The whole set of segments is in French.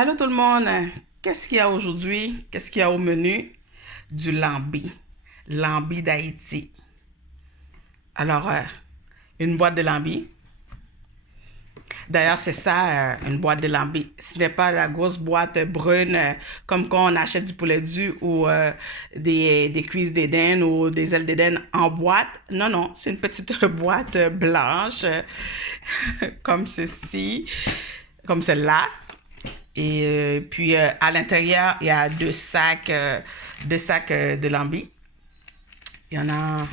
Allô tout le monde, qu'est-ce qu'il y a aujourd'hui? Qu'est-ce qu'il y a au menu? Du lambi, lambi d'Haïti. Alors, une boîte de lambi. D'ailleurs, c'est ça, une boîte de lambi. Ce n'est pas la grosse boîte brune comme quand on achète du poulet dur ou des cuisses d'éden ou des ailes d'éden en boîte. Non, non, c'est une petite boîte blanche comme ceci, comme celle-là. Et puis, à l'intérieur, il y a deux sacs de lambi. Il y en a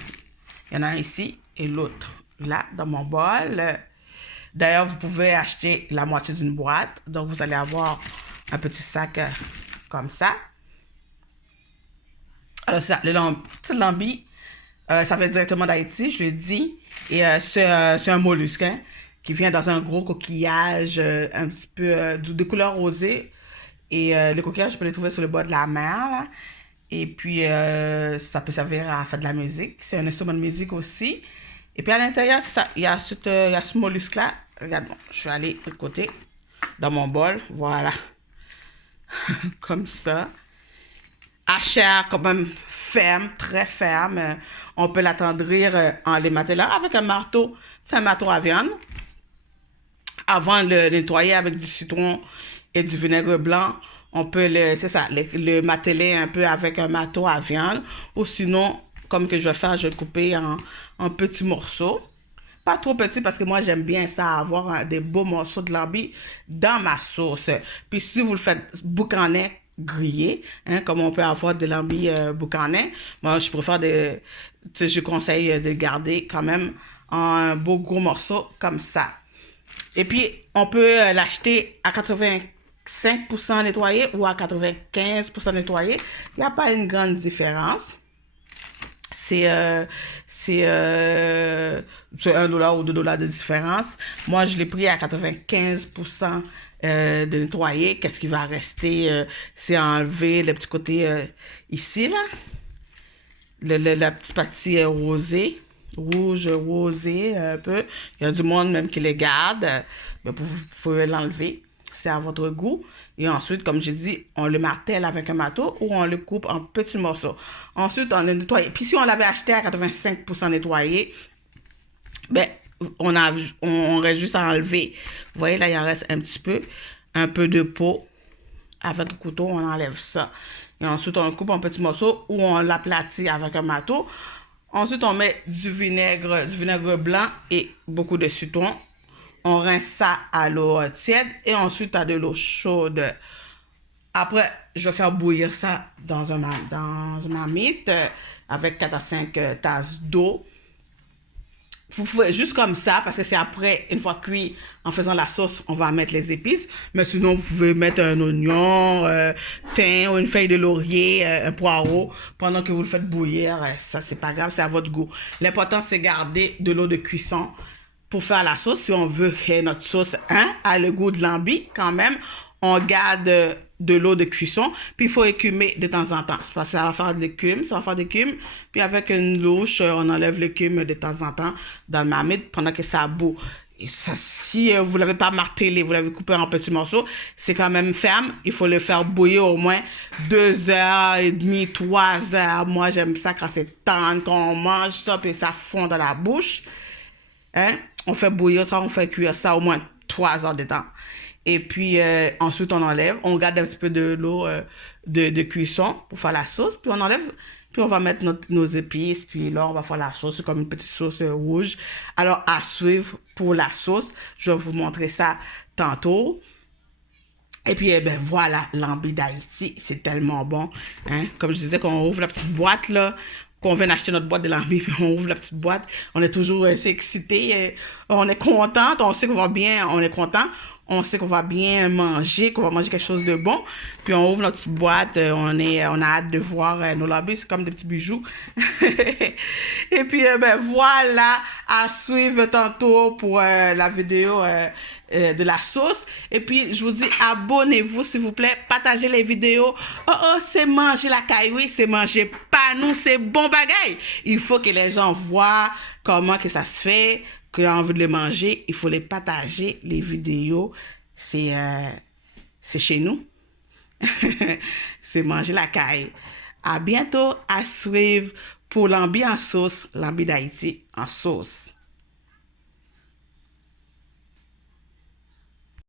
un ici et l'autre là, dans mon bol. D'ailleurs, vous pouvez acheter la moitié d'une boîte. Donc, vous allez avoir un petit sac comme ça. Alors, ça, le lambi, ça vient directement d'Haïti, je l'ai dit. Et c'est un mollusque, hein, qui vient dans un gros coquillage un petit peu de couleur rosée. Et le coquillage, je peux le trouver sur le bord de la mer, là. Et puis, ça peut servir à faire de la musique. C'est un instrument de musique aussi. Et puis, à l'intérieur, c'est ça. Il y a ce mollusque-là. Regarde, bon, je vais aller de côté, dans mon bol. Voilà. Comme ça. À chair, quand même ferme, très ferme. On peut l'attendrir en les matelas avec un marteau. C'est un marteau à viande. Avant de le nettoyer avec du citron et du vinaigre blanc, on peut le mateler un peu avec un marteau à viande. Ou sinon, comme que je vais faire, je vais le couper en petits morceaux. Pas trop petits parce que moi, j'aime bien ça, avoir des beaux morceaux de lambi dans ma sauce. Puis si vous le faites boucané, grillé, hein, comme on peut avoir de lambi boucané, moi, je préfère je conseille de garder quand même un beau gros morceau comme ça. Et puis, on peut l'acheter à 85% nettoyé ou à 95% nettoyé. Il n'y a pas une grande différence. C'est $1 ou $2 de différence. Moi, je l'ai pris à 95% de nettoyer. Qu'est-ce qui va rester? C'est enlever le petit côté ici, là. La petite partie rosée. Rouge, rosé, un peu. Il y a du monde même qui les garde. Mais vous pouvez l'enlever. C'est à votre goût. Et ensuite, comme j'ai dit, on le martèle avec un marteau ou on le coupe en petits morceaux. Ensuite, on le nettoie. Puis si on l'avait acheté à 85% nettoyé, ben, on aurait juste à enlever. Vous voyez, là, il en reste un peu de peau. Avec le couteau, on enlève ça. Et ensuite, on le coupe en petits morceaux ou on l'aplatit avec un marteau. Ensuite, on met du vinaigre blanc et beaucoup de citron. On rince ça à l'eau tiède et ensuite à de l'eau chaude. Après, je vais faire bouillir ça dans une marmite avec 4 à 5 tasses d'eau. Vous pouvez juste comme ça, parce que c'est après, une fois cuit, en faisant la sauce, on va mettre les épices. Mais sinon, vous pouvez mettre un oignon, thym ou une feuille de laurier, un poireau, pendant que vous le faites bouillir. Ça, c'est pas grave, c'est à votre goût. L'important, c'est garder de l'eau de cuisson pour faire la sauce. Si on veut que notre sauce a le goût de lambi, quand même, on garde de l'eau de cuisson, puis il faut écumer de temps en temps. C'est parce que ça va faire de l'écume, puis avec une louche, on enlève l'écume de temps en temps dans le marmite pendant que ça bout. Et ça, si vous ne l'avez pas martelé, vous l'avez coupé en petits morceaux, c'est quand même ferme. Il faut le faire bouillir au moins 2h30, 3h. Moi, j'aime ça quand c'est tendre, quand on mange ça, puis ça fond dans la bouche. Hein? On fait bouillir ça, on fait cuire ça au moins 3 heures de temps. Et puis, ensuite, on enlève. On garde un petit peu de l'eau de cuisson pour faire la sauce. Puis, on enlève. Puis, on va mettre nos épices. Puis là, on va faire la sauce comme une petite sauce rouge. Alors, à suivre pour la sauce. Je vais vous montrer ça tantôt. Et puis, ben voilà, lambi d'Haïti. C'est tellement bon. Hein? Comme je disais, quand on ouvre la petite boîte, là, qu'on vient d'acheter notre boîte de lambi, puis on ouvre la petite boîte, on est toujours excité. On est content. On sait qu'on va bien. On est content. On sait qu'on va bien manger, qu'on va manger quelque chose de bon. Puis on ouvre notre petite boîte, on a hâte de voir nos lambis, c'est comme des petits bijoux. Et puis ben voilà, à suivre tantôt pour la vidéo de la sauce. Et puis je vous dis, abonnez-vous s'il vous plaît, partagez les vidéos. Oh, c'est manger la caille, c'est manger pas nous, c'est bon bagaille. Il faut que les gens voient comment que ça se fait, qui a envie de les manger, il faut les partager, les vidéos. C'est c'est chez nous. C'est manger la caille. À bientôt, à suivre pour l'ambiance sauce, l'ambi d'Haïti en sauce.